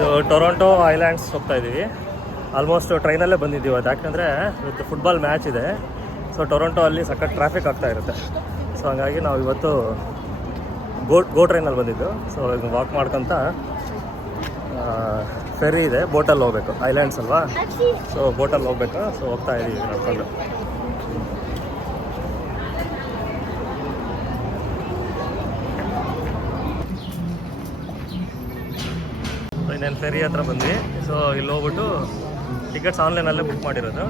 ಇದು Toronto islands ಹೋಗ್ತಾ ಇದ್ದೀವಿ. ಆಲ್ಮೋಸ್ಟ್ ಟ್ರೈನಲ್ಲೇ ಬಂದಿದ್ದೀವಿ ಅದು, ಯಾಕಂದರೆ ಇವತ್ತು ಫುಟ್ಬಾಲ್ ಮ್ಯಾಚ್ ಇದೆ. ಸೊ ಟೊರೊಂಟೊ ಅಲ್ಲಿ ಸಖತ್ ಟ್ರಾಫಿಕ್ ಆಗ್ತಾ ಇರುತ್ತೆ. ಸೊ ಹಾಗಾಗಿ ನಾವು ಇವತ್ತು ಗೋ ಟ್ರೈನಲ್ಲಿ ಬಂದಿದ್ದು. ಸೊ ಈಗ ವಾಕ್ ಮಾಡ್ಕೊತ ಫೆರಿ ಇದೆ, ಬೋಟಲ್ಲಿ ಹೋಗ್ಬೇಕು. ಐಲ್ಯಾಂಡ್ಸ್ ಅಲ್ವಾ, ಸೊ ಬೋಟಲ್ಲಿ ಹೋಗ್ಬೇಕು. ಸೊ ಹೋಗ್ತಾ ಇದ್ದೀವಿ ನಡ್ಕೊಂಡು. ಇನ್ನೇನು ಫೆರಿ ಹತ್ರ ಬಂದ್ವಿ. ಸೊ ಇಲ್ಲಿ ಹೋಗ್ಬಿಟ್ಟು ಟಿಕೆಟ್ಸ್ ಆನ್ಲೈನಲ್ಲೇ ಬುಕ್ ಮಾಡಿರೋದು.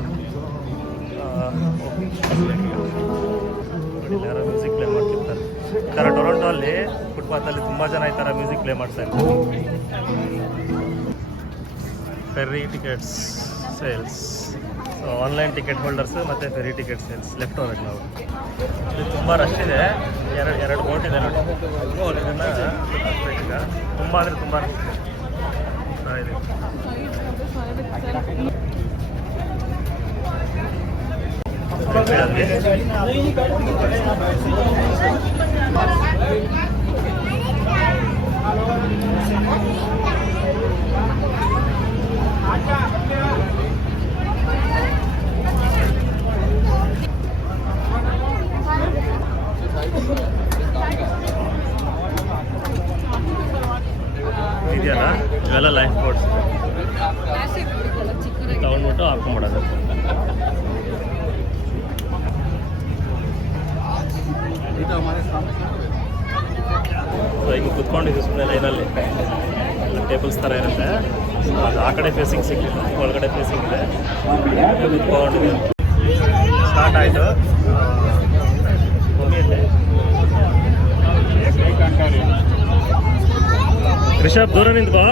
ಯಾರೋ ಮ್ಯೂಸಿಕ್ ಪ್ಲೇ ಮಾಡ್ತಿರ್ತಾರೆ. ಈ ಥರ ಟೊರೊಂಟೊ ಅಲ್ಲಿ ಫುಟ್ಪಾತಲ್ಲಿ ತುಂಬ ಜನ ಈ ಥರ ಮ್ಯೂಸಿಕ್ ಪ್ಲೇ ಮಾಡ್ತಾ ಇರ್ತಾರೆ. Ferry tickets sales. So online ticket holders ಮತ್ತು ಫೆರಿ ಟಿಕೆಟ್ ಸೇಲ್ಸ್. ಲೆಫ್ಟ್ ಹೋಗ್ಬೇಕು ನಾವು. ಇದು ತುಂಬ ರಶ್ ಇದೆ. ಎರಡು ಬೋಟ್ ಇದೆ ನೋಡಿ. ಇದನ್ನು ಹತ್ಬೇಕೀಗ. ತುಂಬ ಅಂದರೆ ತುಂಬ ರಶ್ ಇದೆ. ಇದೆಯಲ್ಲ, ಇವೆಲ್ಲ ಲೈಫ್ ಬೋಟ್ಸ್ ತಗೊಂಡ್ಬಿಟ್ಟು ಹಾಕೊಂಡ್ಬಿಡೋದು. ಸೊ ಈಗ ಕುತ್ಕೊಂಡಿದ್ದೀವಿ ಸುಮ್ಮನೆ ಲೈನಲ್ಲಿ. ಟೇಬಲ್ಸ್ ಥರ ಇರುತ್ತೆ. ಅದು ಆ ಕಡೆ ಫೇಸಿಂಗ್ ಸಿಕ್ಕಿಲ್ಲ, ಒಳಗಡೆ ಫೇಸಿಂಗ್ ಇದೆ. ಕುತ್ಕೊಂಡಿದ್ದೀವಿ. ಸ್ಟಾರ್ಟ್ ಆಯಿತು. ರಿಷಬ್ ದೂರ ನಿಂತ್ಕೋ.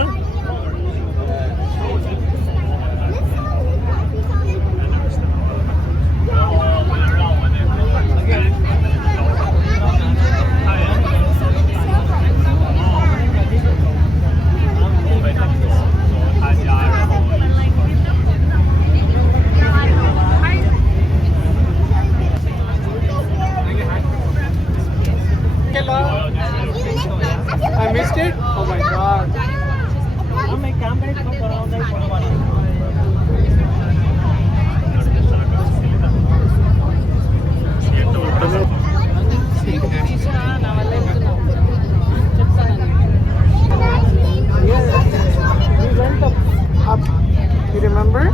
I missed it? Oh my god. We went up. You remember?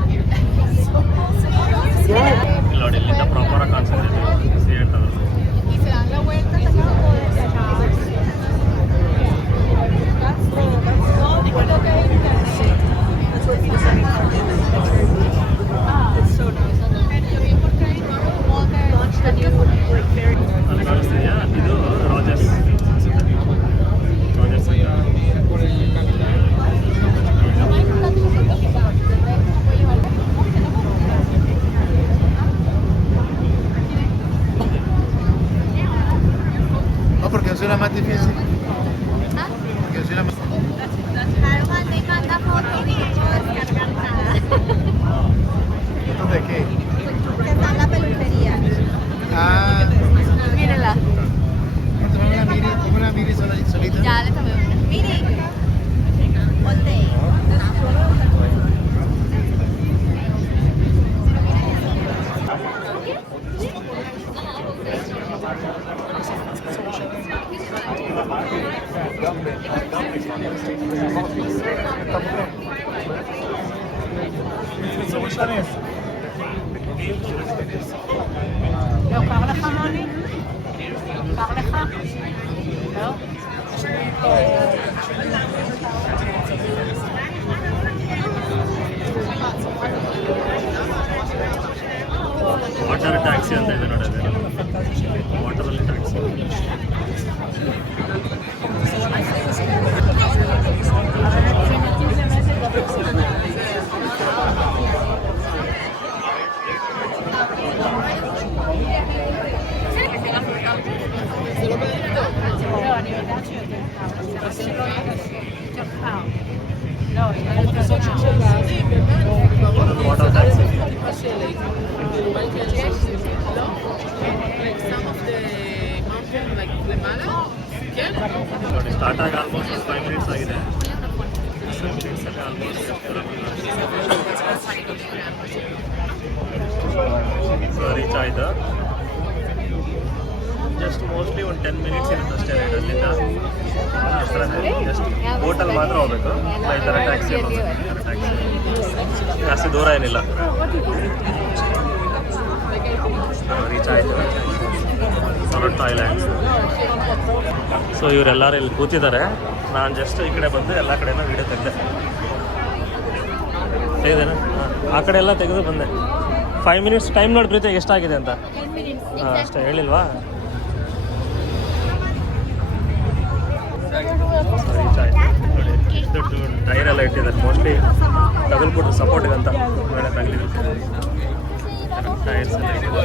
Yeah. ನೋಡಿ ಇಲ್ಲಿಂದ ಪ್ರಾಪರಾಗಿ ಕಾಣಿಸ್ತಿದೆ ಸಿಯೇಟರ್. ಅಲ್ಲಿ ಕಾಣಿಸ್ತಿದೆಯಾ? ಇದು Rogers. No, porque yo soy la más difícil. Porque yo soy la más... ¿Fotos de qué? Que está en la peluquería. Ah, Mírela. ¿Cómo una miri solita? Ya le tomé una. Miri. Voltee. Water taxi ಅಂತ ಇದೆ ನೋಡಿ. ಅದೇ ವಾಟರಲ್ಲಿ taxi. Water taxi. ನೋಡಿ start ಆಗಿ almost 5 minutes ಆಗಿದೆ. So reach ಆಯಿತು. Just mostly ಒಂದು 10 minutes ಇರುತ್ತೆ ಅಷ್ಟೇ ರೈಡ್ ಅಲ್ಲಿಂದ. ಜಸ್ಟ್ ಬೋಟಲ್ಲಿ ಮಾತ್ರ ಹೋಗ್ಬೇಕು. ಈ ಥರ ಟ್ಯಾಕ್ಸಿ ಜಾಸ್ತಿ ದೂರ ಏನಿಲ್ಲ. ರೀಚ್ ಆಯಿತು ಸೊರಟ್ ಐಲ್ಯಾಂಡ್ಸ್. ಸೊ ಇವರೆಲ್ಲರೂ ಇಲ್ಲಿ ಕೂತಿದ್ದಾರೆ. ನಾನು ಜಸ್ಟ್ ಈ ಕಡೆ ಬಂದು ಎಲ್ಲ ಕಡೆನೂ ವೀಡಿಯೋ ತೆಗೆದೆ. ತೆಗೆದೇನಾ? ಆ ಕಡೆ ಎಲ್ಲ ತೆಗೆದು ಬಂದೆ. 5 ಮಿನಿಟ್ಸ್ ಟೈಮ್ ನೋಡಿ ಪ್ರೀತಿ ಎಷ್ಟಾಗಿದೆ ಅಂತ. ಹಾಂ ಅಷ್ಟೇ ಹೇಳಿಲ್ವಾ? ರೀಚ್ ಆಯಿತು ನೋಡಿ. ಎಷ್ಟು ದೊಡ್ಡ ಟೈರ್ ಎಲ್ಲ ಇಟ್ಟಿದ್ದಾರೆ. ಮೋಸ್ಟ್ಲಿ ತಗಲ್ಬಿಟ್ರು ಸಪೋರ್ಟಿಗೆ ಅಂತ ಒಳ್ಳೆ ತಗಲಿದ್ರು. ಟೈರ್ಸ್ ಎಲ್ಲ ಇಟ್ಟಿದ್ದಾರೆ.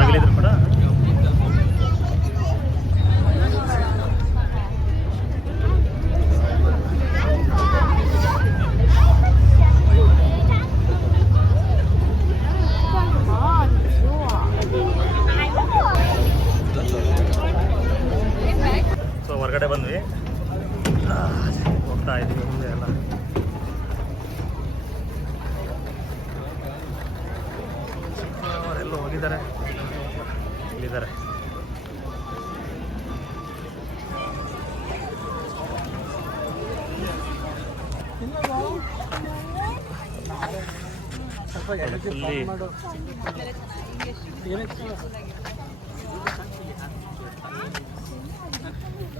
ತಗಲಿದ್ರು ಕೂಡ. ಸೊ ಹೊರಗಡೆ ಬಂದ್ವಿ, ಹೋಗ್ತಾ ಇದ್ದೀವಿ ಮುಂದೆ ಎಲ್ಲ. ಅವರೆಲ್ಲ ಹೋಗಿದ್ದಾರೆ, ಇಲ್ಲಿದ್ದಾರೆ.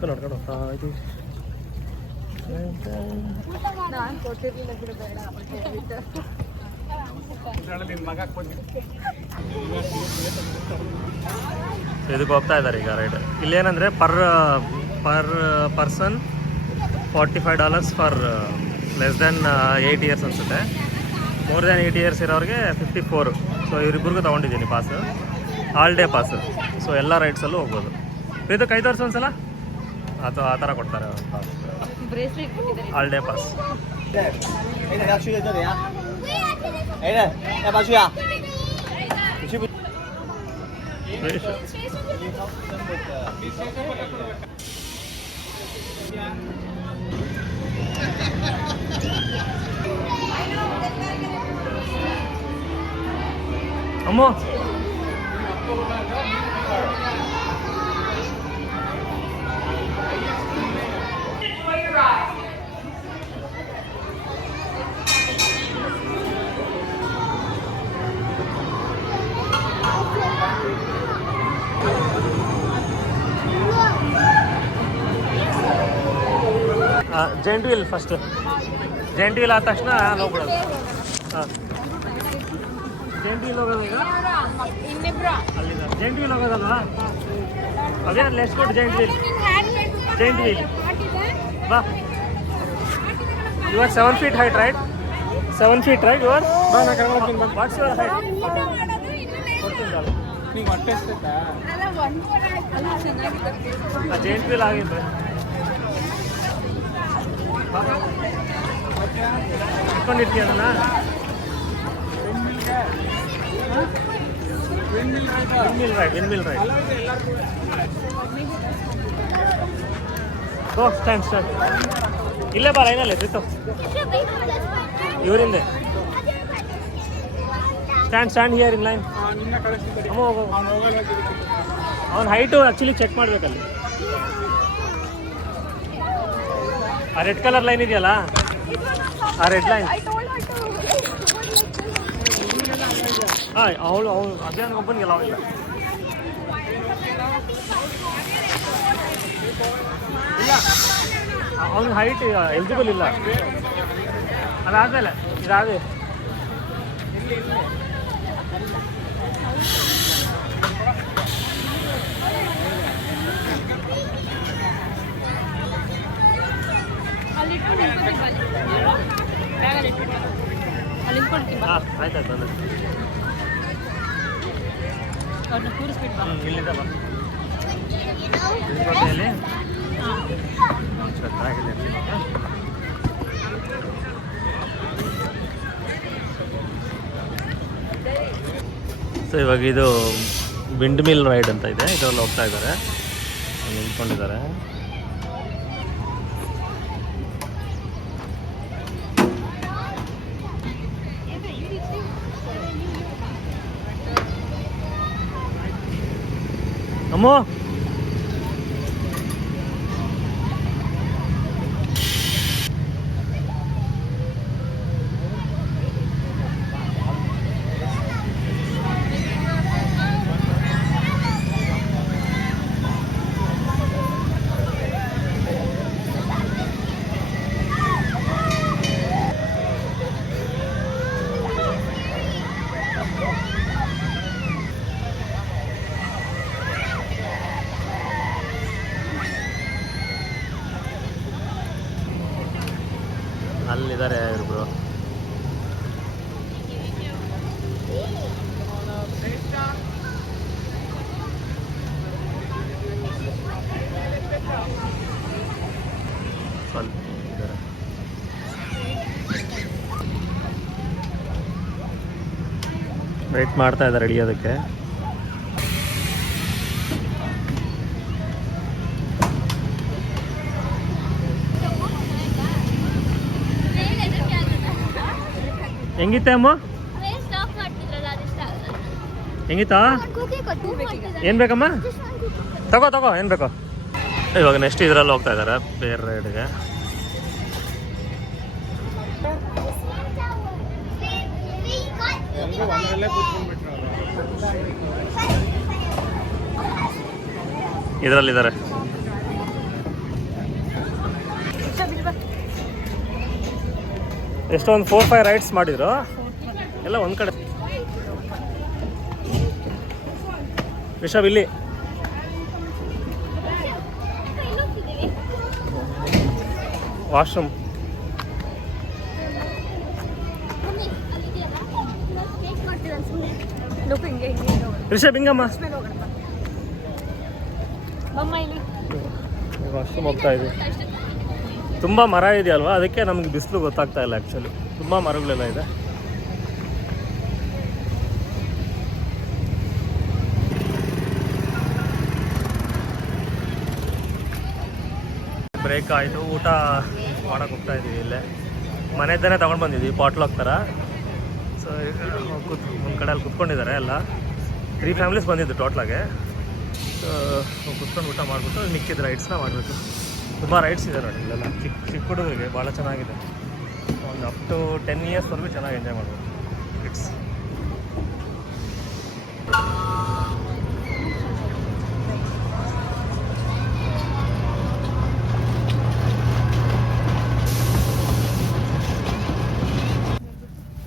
ಫುಲ್ಲಿ ನೋಡ್ಕೊಂಡು ಹೋಗ್ತಾ ಇದ್ದೀವಿ. ಇದಕ್ಕೆ ಹೋಗ್ತಾ ಇದ್ದಾರೆ ಈಗ ರೈಡ್. ಇಲ್ಲೇನಂದರೆ person $45 for less than 8 years ಅನಿಸುತ್ತೆ. ಮೋರ್ ದೆನ್ 8 ಇಯರ್ಸ್ ಇರೋರಿಗೆ 54. ಸೊ ಇವರಿಬ್ಬರಿಗೂ ತೊಗೊಂಡಿದ್ದೀನಿ pass, all day pass. So ಎಲ್ಲ ರೈಡ್ಸಲ್ಲೂ ಹೋಗ್ಬೋದು. ಇದು ಕೈ ತೋರಿಸು ಒಂದ್ಸಲ. ಅಥವಾ ಆ ಥರ ಕೊಡ್ತಾರೆ ಆಲ್ ಡೇ ಪಾಸ್. ಅಮ್ಮೋ giant wheel first. Giant wheel ಆದ ತಕ್ಷಣ ಹೋಗ್ಬಿಡೋದು. ಹಾಂ ಜೈಂಟ್ ವೀಲ್ ಹೋಗೋದು ಈಗ ಅಲ್ಲಿಂದ. ಜೈಂಟ್ ವೀಲ್ ಹೋಗೋದಲ್ವಾ? ಅದೇ let's go to giant wheel. Giant wheel ಬಾ. You are 7 feet height, right? 7 feet, right? You are? ಬಾ ನಾ ಕರ್ಕೊಂಡು ಹೋಗ್ತೀನಿ ಬಾ. What's your height? ನಿಂಗೆ ಹೊಟ್ಟೆ ಎಷ್ಟೈತಾ? ಜೈಂಟ್ ವೀಲ್ ಆಗಿದ್ರೆ ಇಟ್ಕೊಂಡಿರ್ತೀಯಲ್ಲ. Windmill ride. Go stand. ಇಲ್ಲೇ ಬಾ, ಲೈನಲ್ಲೇ ಬಿತ್ತು ಇವರಿಂದೆ. Stand here in line. ನಿನ್ನ ಕಳಿಸ್ತೀನಿ. ಅಮ್ಮ ಹೋಗೋ. ಅವ್ನು ಹೋಗಲ್ಲ. ಅವ್ನ ಹೈಟು ಆ್ಯಕ್ಚುಲಿ ಚೆಕ್ ಮಾಡ್ಬೇಕಲ್ಲಿ. ಆ ರೆಡ್ ಕಲರ್ ಲೈನ್ ಇದೆಯಲ್ಲ, ಆ ರೆಡ್ ಲೈನ್. ಹಾಂ ಅವಳು ಅದೇ ಒಬ್ಬನಿಗೆಲ್ಲ ಅವಿಲ್ಲ. ಇಲ್ಲ ಅವ್ನ ಹೈಟ್ ಎಲಿಜಿಬಲ್ ಇಲ್ಲ. ಅದಾದಮೇಲೆ ಇದಾದೆ. ಹಾಂ ಆಯ್ತಾಯ್ತು ಬಂದ. ಇಲ್ಲಿಂದ ಬಾ. ಇಲ್ಲಿ ಸೊ ಇವಾಗ ಇದು ವಿಂಡ್ ಮಿಲ್ ರೈಡ್ ಅಂತ ಇದೆ, ಇದರಲ್ಲಿ ಹೋಗ್ತಾ ಇದ್ದಾರೆ, ನಿಂತ್ಕೊಂಡಿದ್ದಾರೆ. ಅಮ್ಮೋ ಅಲ್ಲಿದ್ದಾರೆ ಇವ್ರಿಬ್ರು. ವೇಟ್ ಮಾಡ್ತಾ ಇದ್ದಾರೆ ಹಿಡಿಯೋದಕ್ಕೆ. ಹೆಂಗಿತ್ತೆ ಅಮ್ಮ? ಹೆಂಗಿತ್ತಾ? ಏನು ಬೇಕಮ್ಮ? ತಗೋ ಏನು ಬೇಕೋ. ಇವಾಗ ನೆಕ್ಸ್ಟ್ ಇದರಲ್ಲಿ ಹೋಗ್ತಾ ಇದ್ದಾರೆ ಬೇರೆ ರೈಡ್ಗೆ. ಇದರಲ್ಲಿದ್ದಾರೆ. ಎಷ್ಟೊಂದು 4-5 ರೈಡ್ಸ್ ಮಾಡಿದ್ರು ಎಲ್ಲ ಒಂದು ಕಡೆ. ರಿಷಬ್ ಇಲ್ಲಿ ವಾಶ್ರೂಮ್. ರಿಷಬ್ ಹಿಂಗಮ್ಮ ವಾಶ್ರೂಮ್ ಹೋಗ್ತಾ ಇದೆ. ತುಂಬ ಮರ ಇದೆಯಲ್ವಾ, ಅದಕ್ಕೆ ನಮ್ಗೆ ಬಿಸಿಲು ಗೊತ್ತಾಗ್ತಾ ಇಲ್ಲ. ಆ್ಯಕ್ಚುಲಿ ತುಂಬ ಮರಗಳೆಲ್ಲ ಇದೆ. ಬ್ರೇಕ್ ಆಯಿತು, ಊಟ ಮಾಡೋಕೆ ಹೋಗ್ತಾ ಇದ್ದೀವಿ. ಇಲ್ಲೇ ಮನೆಯಿಂದನೇ ತೊಗೊಂಡು ಬಂದಿದ್ದೀವಿ, ಪಾಟ್ಲಾಕ್ ಥರ. ಸೊ ಒಂದು ಕಡೆಯಲ್ಲಿ ಕುತ್ಕೊಂಡಿದ್ದಾರೆ ಎಲ್ಲ. 3 ಫ್ಯಾಮಿಲೀಸ್ ಬಂದಿದ್ದು ಟೋಟ್ಲಾಗೆ. ಸೊ ಕುತ್ಕೊಂಡು ಊಟ ಮಾಡಿಬಿಟ್ಟು ಮಿಕ್ಕಿದ ರೈಡ್ಸ್ನ ಮಾಡಬೇಕು. ತುಂಬ ರೈಡ್ಸ್ ಇದೆ ನೋಡಿ ಇಲ್ಲೆಲ್ಲ. ಚಿಕ್ಕ ಹುಡುಗರಿಗೆ ಭಾಳ ಚೆನ್ನಾಗಿದೆ. ಒಂದು ಅಪ್ ಟು 10 ಇಯರ್ಸ್ವರೆಗೂ ಚೆನ್ನಾಗಿ ಎಂಜಾಯ್ ಮಾಡ್ಬೋದು ಕಿಡ್ಸ್.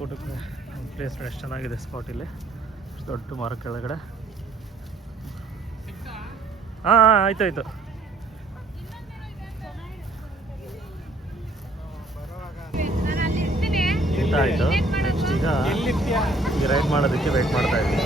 ಊಟಕ್ಕೆ ಪ್ಲೇಸ್ ಎಷ್ಟು ಚೆನ್ನಾಗಿದೆ ಸ್ಪಾಟ್ ಇಲ್ಲಿ, ದೊಡ್ಡ ಮರ ಕೆಳಗಡೆ. ಹಾಂ ಆಯ್ತು. ಆಯಿತು. ನೆಕ್ಸ್ಟ್ ಈಗ ರೈಡ್ ಮಾಡೋದಕ್ಕೆ ವೆಯ್ಟ್ ಮಾಡ್ತಾ ಇದ್ದೀವಿ.